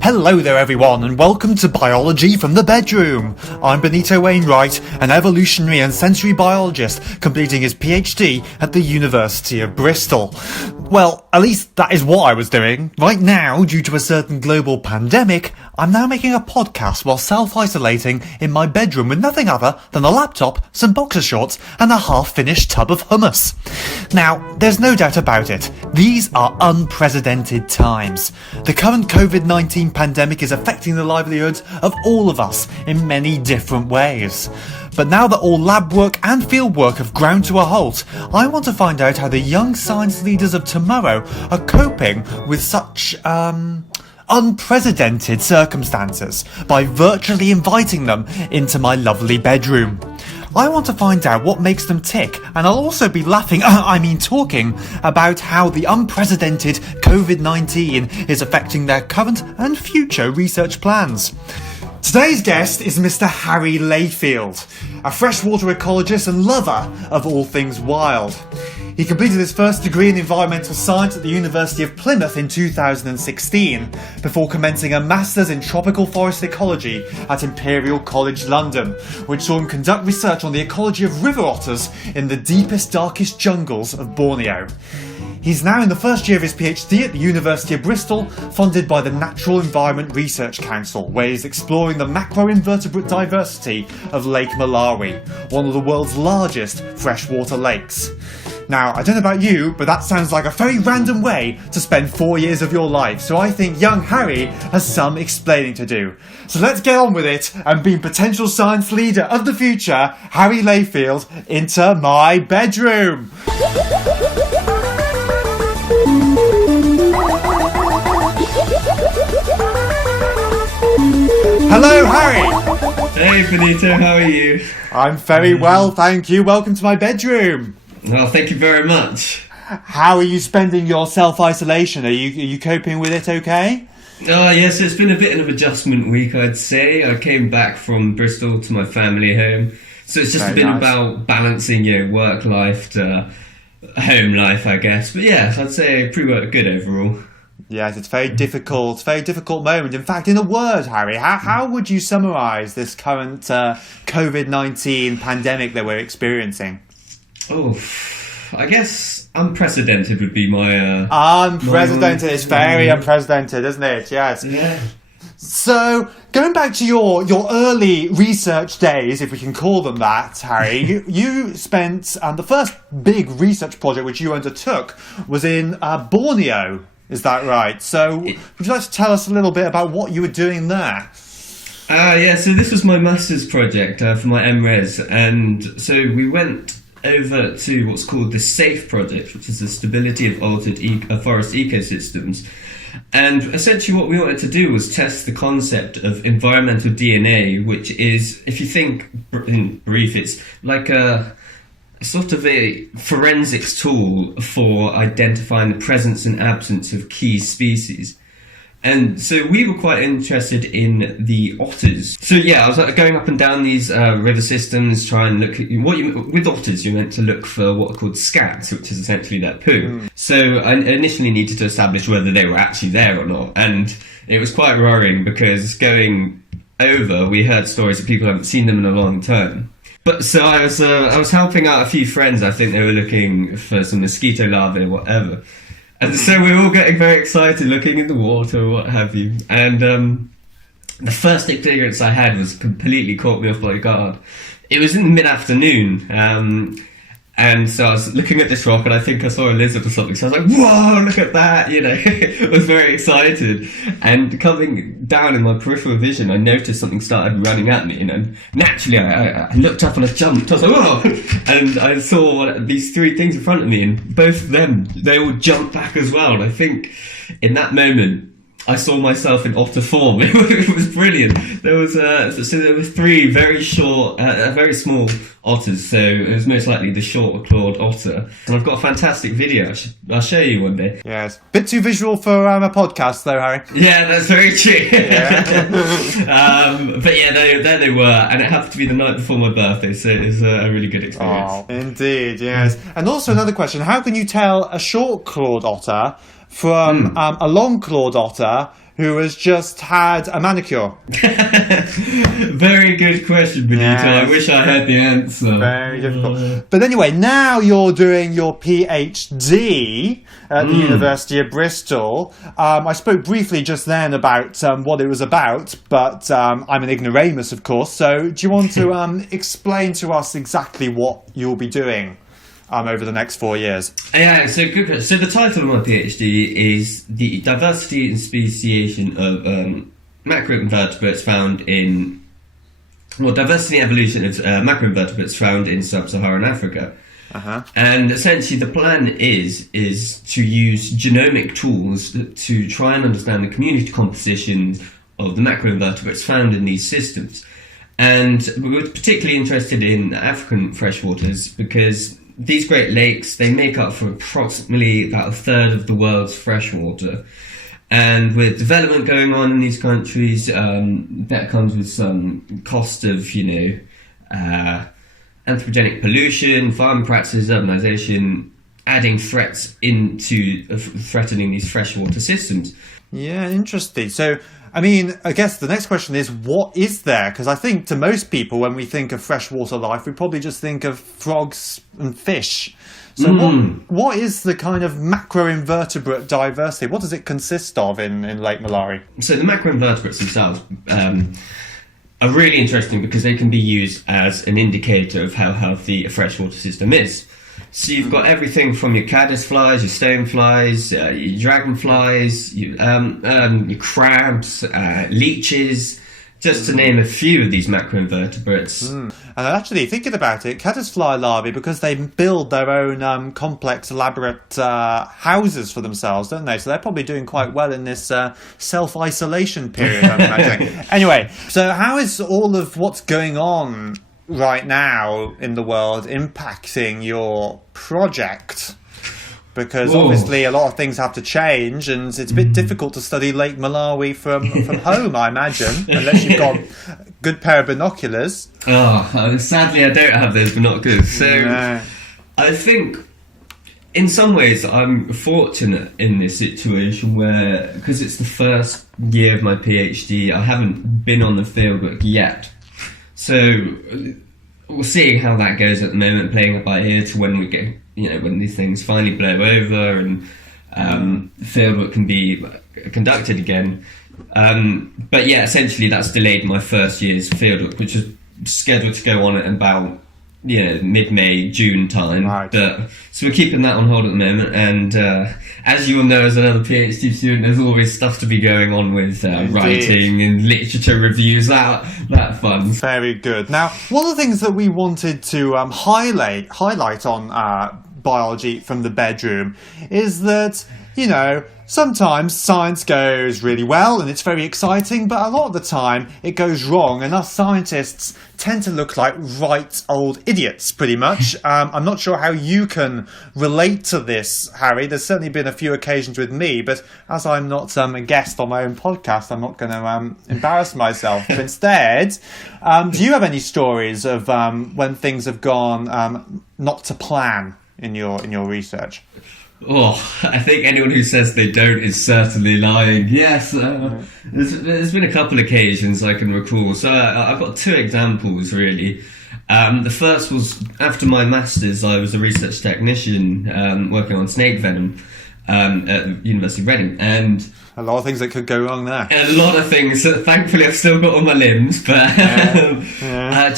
Hello there everyone and welcome to Biology from the Bedroom. I'm Benito Wainwright, an evolutionary and sensory biologist completing his PhD at the University of Bristol. Well, at least that is what I was doing. Right now, due to a certain global pandemic, I'm now making a podcast while self-isolating in my bedroom with nothing other than a laptop, some boxer shorts and a half-finished tub of hummus. Now, there's no doubt about it. These are unprecedented times. The current COVID-19 pandemic is affecting the livelihoods of all of us in many different ways. But now that all lab work and field work have ground to a halt, I want to find out how the young science leaders of tomorrow are coping with such, unprecedented circumstances by virtually inviting them into my lovely bedroom. I want to find out what makes them tick, and I'll also be talking about how the unprecedented COVID-19 is affecting their current and future research plans. Today's guest is Mr Harry Layfield, a freshwater ecologist and lover of all things wild. He completed his first degree in environmental science at the University of Plymouth in 2016, before commencing a master's in tropical forest ecology at Imperial College London, which saw him conduct research on the ecology of river otters in the deepest, darkest jungles of Borneo. He's now in the first year of his PhD at the University of Bristol, funded by the Natural Environment Research Council, where he's exploring the macroinvertebrate diversity of Lake Malawi, one of the world's largest freshwater lakes. Now, I don't know about you, but that sounds like a very random way to spend 4 years of your life, so I think young Harry has some explaining to do. So let's get on with it and be potential science leader of the future, Harry Layfield, into my bedroom. Hello, Harry! Hey, Benito, how are you? I'm very well, thank you. Welcome to my bedroom. Well, thank you very much. How are you spending your self-isolation? Are you coping with it okay? Yes, it's been a bit of an adjustment week, I'd say. I came back from Bristol to my family home. So it's just been about balancing, work life to home life, I guess. But yeah, I'd say pretty good overall. Yes, it's very difficult moment. In fact, in a word, Harry, how would you summarise this current COVID-19 pandemic that we're experiencing? Oh, I guess unprecedented would be my... unprecedented. It's very unprecedented, isn't it? Yes. Yeah. So, going back to your early research days, if we can call them that, Harry, you spent the first big research project which you undertook was in Borneo. Is that right? So, would you like to tell us a little bit about what you were doing there? So this was my master's project for my MRes, and so we went over to what's called the SAFE project, which is the Stability of Altered Forest Ecosystems. And essentially what we wanted to do was test the concept of environmental DNA, which is, if you think in brief, it's like a sort of a forensics tool for identifying the presence and absence of key species. And so we were quite interested in the otters. So yeah, I was going up and down these river systems, trying to look at with otters. You're meant to look for what are called scats, which is essentially their poo. So I initially needed to establish whether they were actually there or not, and it was quite worrying because going over, we heard stories that people haven't seen them in a long time. But so I was helping out a few friends. I think they were looking for some mosquito larvae or whatever. And so we were all getting very excited looking in the water or what have you. And the first experience I had was completely caught me off by guard. It was in the mid-afternoon. And so I was looking at this rock and I think I saw a lizard or something. So I was like, whoa, look at that, I was very excited. And coming down in my peripheral vision, I noticed something started running at me. And naturally, I looked up and I jumped. I was like, whoa! And I saw these three things in front of me, and both of them, they all jumped back as well. And I think in that moment, I saw myself in otter form. It was brilliant. There were three very short, very small otters. So it was most likely the short clawed otter. And I've got a fantastic video. I'll show you one day. Yes, bit too visual for a podcast, though, Harry. Yeah, that's very true. Yeah. But yeah, there they were, and it happened to be the night before my birthday, so it was a really good experience. Oh, indeed, yes. And also another question: how can you tell a short clawed otter from a long-clawed otter who has just had a manicure? Very good question, Benito. Yes. I wish I had the answer. Very difficult. But anyway, now you're doing your PhD at the University of Bristol. I spoke briefly just then about what it was about, but I'm an ignoramus, of course. So do you want to explain to us exactly what you'll be doing over the next 4 years? Yeah, so good question. So the title of my PhD is the diversity and speciation of macroinvertebrates found in, well, diversity and evolution of macroinvertebrates found in sub-Saharan Africa. And essentially the plan is to use genomic tools to try and understand the community composition of the macroinvertebrates found in these systems. And we're particularly interested in African freshwaters because these Great Lakes, they make up for approximately about a third of the world's freshwater. And with development going on in these countries, that comes with some cost of, anthropogenic pollution, farming practices, urbanization, adding threats into threatening these freshwater systems. Yeah, interesting. So, I mean, I guess the next question is, what is there? Because I think to most people, when we think of freshwater life, we probably just think of frogs and fish. So what is the kind of macroinvertebrate diversity? What does it consist of in Lake Malawi? So the macroinvertebrates themselves are really interesting because they can be used as an indicator of how healthy a freshwater system is. So you've got everything from your caddisflies, your stoneflies, your dragonflies, your crabs, leeches, just to name a few of these macroinvertebrates. And actually, thinking about it, caddisfly larvae, because they build their own complex, elaborate houses for themselves, don't they? So they're probably doing quite well in this self-isolation period, I'm imagining. Anyway, so how is all of what's going on right now in the world impacting your project? Because obviously a lot of things have to change, and it's a bit difficult to study Lake Malawi from home, I imagine, unless you've got a good pair of binoculars. Sadly I don't have those binoculars. So I think in some ways I'm fortunate in this situation where, because it's the first year of my PhD, I haven't been on the fieldwork yet. So we're seeing how that goes at the moment, playing it by ear to when we get, when these things finally blow over and fieldwork can be conducted again. But yeah, essentially that's delayed my first year's fieldwork, which is scheduled to go on at about mid-May, June time. Right. But so we're keeping that on hold at the moment, and as you will know as another PhD student, there's always stuff to be going on with writing and literature reviews, that fun. Very good. Now, one of the things that we wanted to highlight on biology from the bedroom is that, sometimes science goes really well and it's very exciting, but a lot of the time it goes wrong, and us scientists tend to look like right old idiots, pretty much. I'm not sure how you can relate to this, Harry. There's certainly been a few occasions with me, but as I'm not a guest on my own podcast, I'm not going to embarrass myself. But instead, do you have any stories of when things have gone not to plan in your research? I think anyone who says they don't is certainly lying. Yes, there's been a couple of occasions I can recall. So I've got two examples, really. The first was after my master's, I was a research technician working on snake venom at University of Reading, and a lot of things that could go wrong there. A lot of things. Thankfully, I've still got all my limbs, but I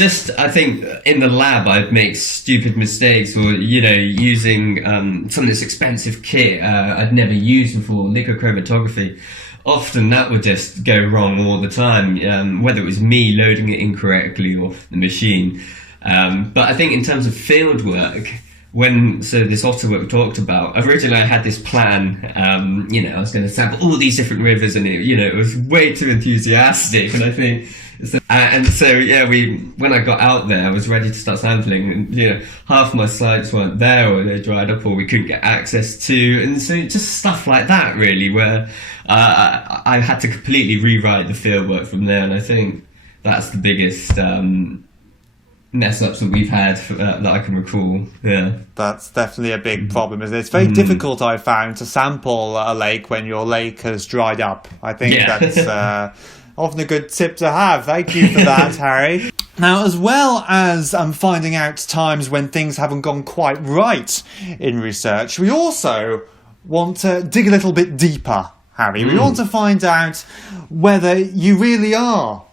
think in the lab I'd make stupid mistakes, or using some of this expensive kit I'd never used before, liquid chromatography. Often that would just go wrong all the time, whether it was me loading it incorrectly or the machine. But I think in terms of field work, this otter work we talked about, originally I had this plan, I was going to sample all these different rivers, and it was way too enthusiastic, and I think, when I got out there, I was ready to start sampling, and half my sites weren't there, or they dried up, or we couldn't get access to, and so just stuff like that, really, where I had to completely rewrite the fieldwork from there, and I think that's the biggest mess ups that we've had that I can recall. Yeah. That's definitely a big problem, isn't it? It's very difficult, I've found, to sample a lake when your lake has dried up. I think that's often a good tip to have. Thank you for that, Harry. Now, as well as finding out times when things haven't gone quite right in research, we also want to dig a little bit deeper, Harry. We want to find out whether you really are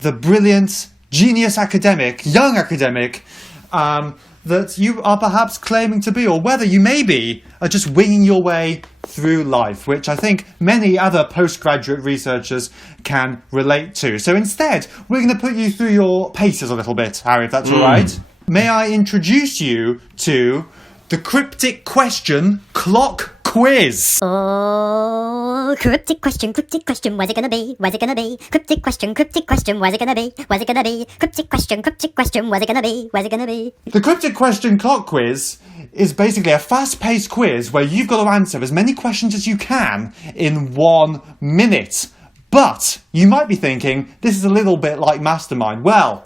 the brilliant, genius academic, young academic, that you are perhaps claiming to be, or whether you maybe are just winging your way through life, which I think many other postgraduate researchers can relate to. So instead, we're going to put you through your paces a little bit, Harry, if that's all right. May I introduce you to the cryptic question clock quiz? Oh, cryptic question, what's it gonna be? What's it gonna be? Cryptic question, what's it gonna be? What's it gonna be? Cryptic question, what's it gonna be? What's it gonna be? The cryptic question clock quiz is basically a fast-paced quiz where you've got to answer as many questions as you can in 1 minute. But you might be thinking, this is a little bit like Mastermind. Well,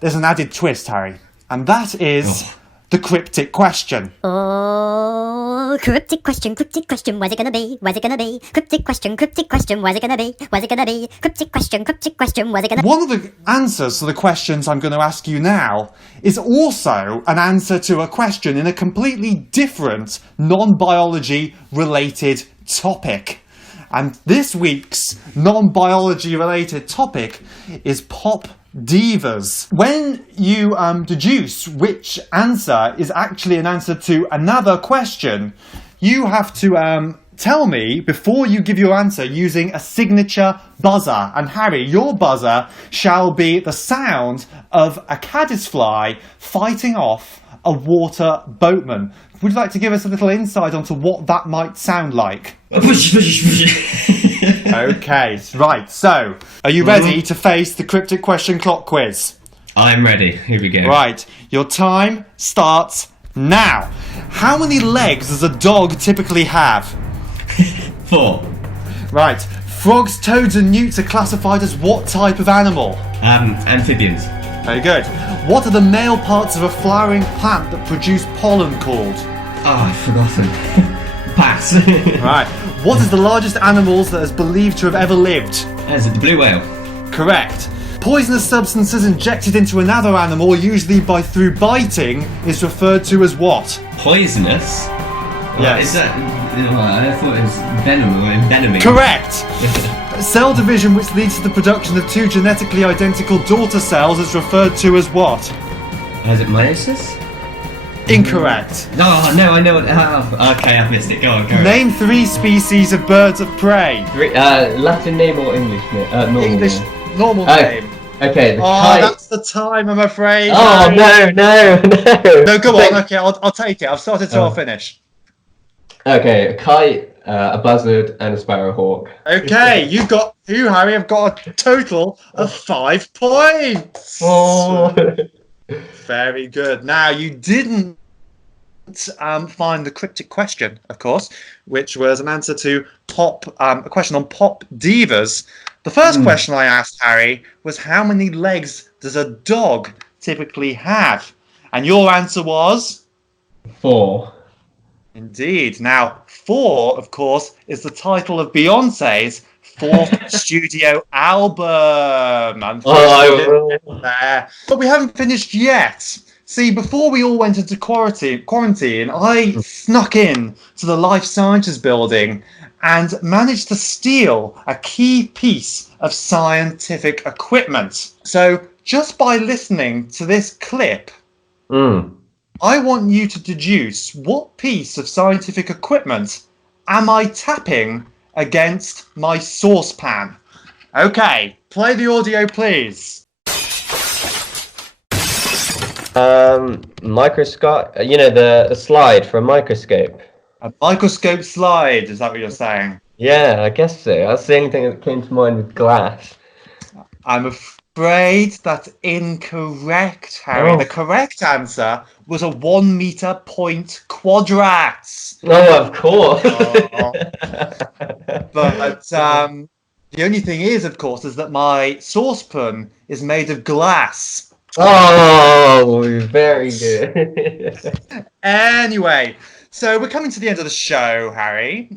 there's an added twist, Harry, and that is the cryptic question. Oh, cryptic question, what's it gonna be? What's it gonna be? Cryptic question, what's it gonna be? What's it gonna be? Cryptic question, what's it gonna be? One of the answers to the questions I'm going to ask you now is also an answer to a question in a completely different non-biology related topic. And this week's non-biology related topic is pop divas. When you deduce which answer is actually an answer to another question, you have to tell me before you give your answer using a signature buzzer. And Harry, your buzzer shall be the sound of a caddisfly fighting off a water boatman. Would you like to give us a little insight onto what that might sound like? Okay, right, so are you ready to face the cryptic question clock quiz? I'm ready. Here we go. Right, your time starts now. How many legs does a dog typically have? 4. Right, frogs, toads and newts are classified as what type of animal? Amphibians. Very good. What are the male parts of a flowering plant that produce pollen called? I've forgotten. Pass. Right. What is the largest animal that is believed to have ever lived? Is it the blue whale? Correct. Poisonous substances injected into another animal, usually through biting, is referred to as what? Poisonous? Yes. Is that... I thought it was venom or envenoming. Correct. Cell division which leads to the production of 2 genetically identical daughter cells is referred to as what? Is it meiosis? Incorrect. Oh, no, I know what... Oh, okay, I've missed it. Go on. Name 3 species of birds of prey. Latin name or English name? Normal English name. normal name. Okay, the kite. That's the time, I'm afraid. Oh, no. No, go on. Okay, I'll take it. I've started, so I'll finish. Okay, a kite, a buzzard, and a sparrowhawk. Okay, you, Harry, have got a total of 5 points. Oh. Very good. Now, you didn't find the cryptic question, of course, which was an answer to a question on pop divas. The first question I asked Harry was, how many legs does a dog typically have? And your answer was? 4. Indeed. Now, 4, of course, is the title of Beyonce's 4th studio album. There. But we haven't finished yet. See, before we all went into quarantine, I snuck in to the Life Sciences building and managed to steal a key piece of scientific equipment. So just by listening to this clip, I want you to deduce what piece of scientific equipment am I tapping against my saucepan. Okay, play the audio, please. Microscope. The slide for a microscope. A microscope slide, is that what you're saying? Yeah, I guess so. That's the only thing that came to mind with glass. I'm afraid that's incorrect, Harry. Oh. The correct answer was a 1 meter point quadrat. Oh, of course. But the only thing is, of course, is that my saucepan is made of glass. Oh, very good. Anyway, so we're coming to the end of the show, Harry.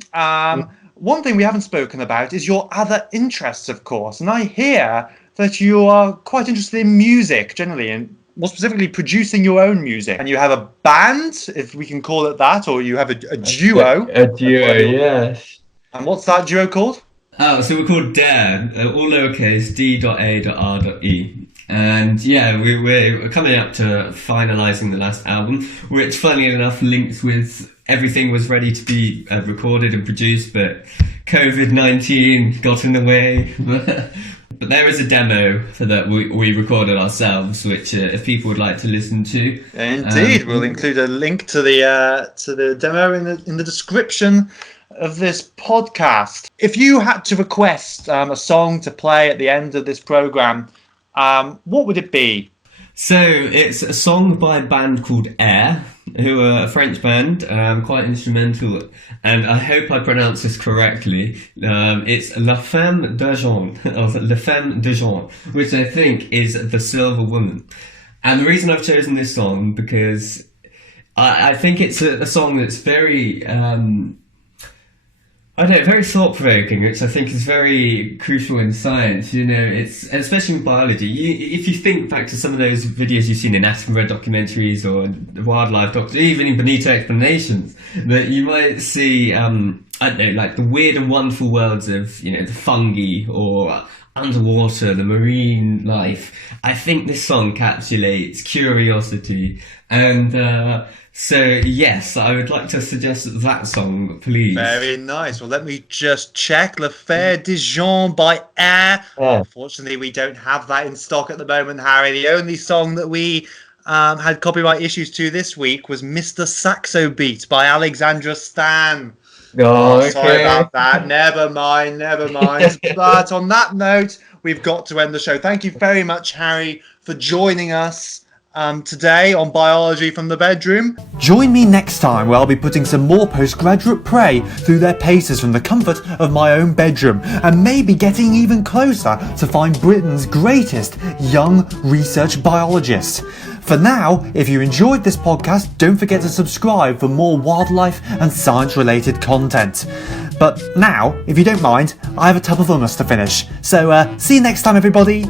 One thing we haven't spoken about is your other interests, of course. And I hear that you are quite interested in music generally, and more specifically producing your own music. And you have a band, if we can call it that, or you have a duo. A duo, yes. And what's that duo called? Oh, so we're called Dare, all lowercase, D.A.R.E. And yeah, we're coming up to finalising the last album, which funnily enough links with everything was ready to be recorded and produced, but COVID-19 got in the way. But there is a demo that we recorded ourselves, which if people would like to listen to, Indeed, we'll include a link to the demo in the description of this podcast. If you had to request a song to play at the end of this program, what would it be? So it's a song by a band called Air, who are a French band, quite instrumental, and I hope I pronounce this correctly. It's La Femme d'Argent, or La Femme d'Argent, which I think is the Silver Woman. And the reason I've chosen this song because I think it's a song that's very very thought-provoking, which I think is very crucial in science. You know, it's especially in biology. If you think back to some of those videos you've seen in Attenborough documentaries or wildlife documentaries, even in Bonito explanations, that you might see, like the weird and wonderful worlds of, the fungi or underwater, the marine life. I think this song encapsulates curiosity and. So, yes, I would like to suggest that song, please. Very nice. Well, let me just check. Le Fer Dijon by Air. Unfortunately, we don't have that in stock at the moment, Harry. The only song that we had copyright issues to this week was Mr Saxo Beat by Alexandra Stan. Okay. Sorry about that. Never mind. But on that note, we've got to end the show. Thank you very much, Harry, for joining us today on Biology from the Bedroom. Join me next time where I'll be putting some more postgraduate prey through their paces from the comfort of my own bedroom, and maybe getting even closer to find Britain's greatest young research biologist. For now, if you enjoyed this podcast, don't forget to subscribe for more wildlife and science related content. But now, if you don't mind, I have a tub of hummus to finish. So see you next time, everybody.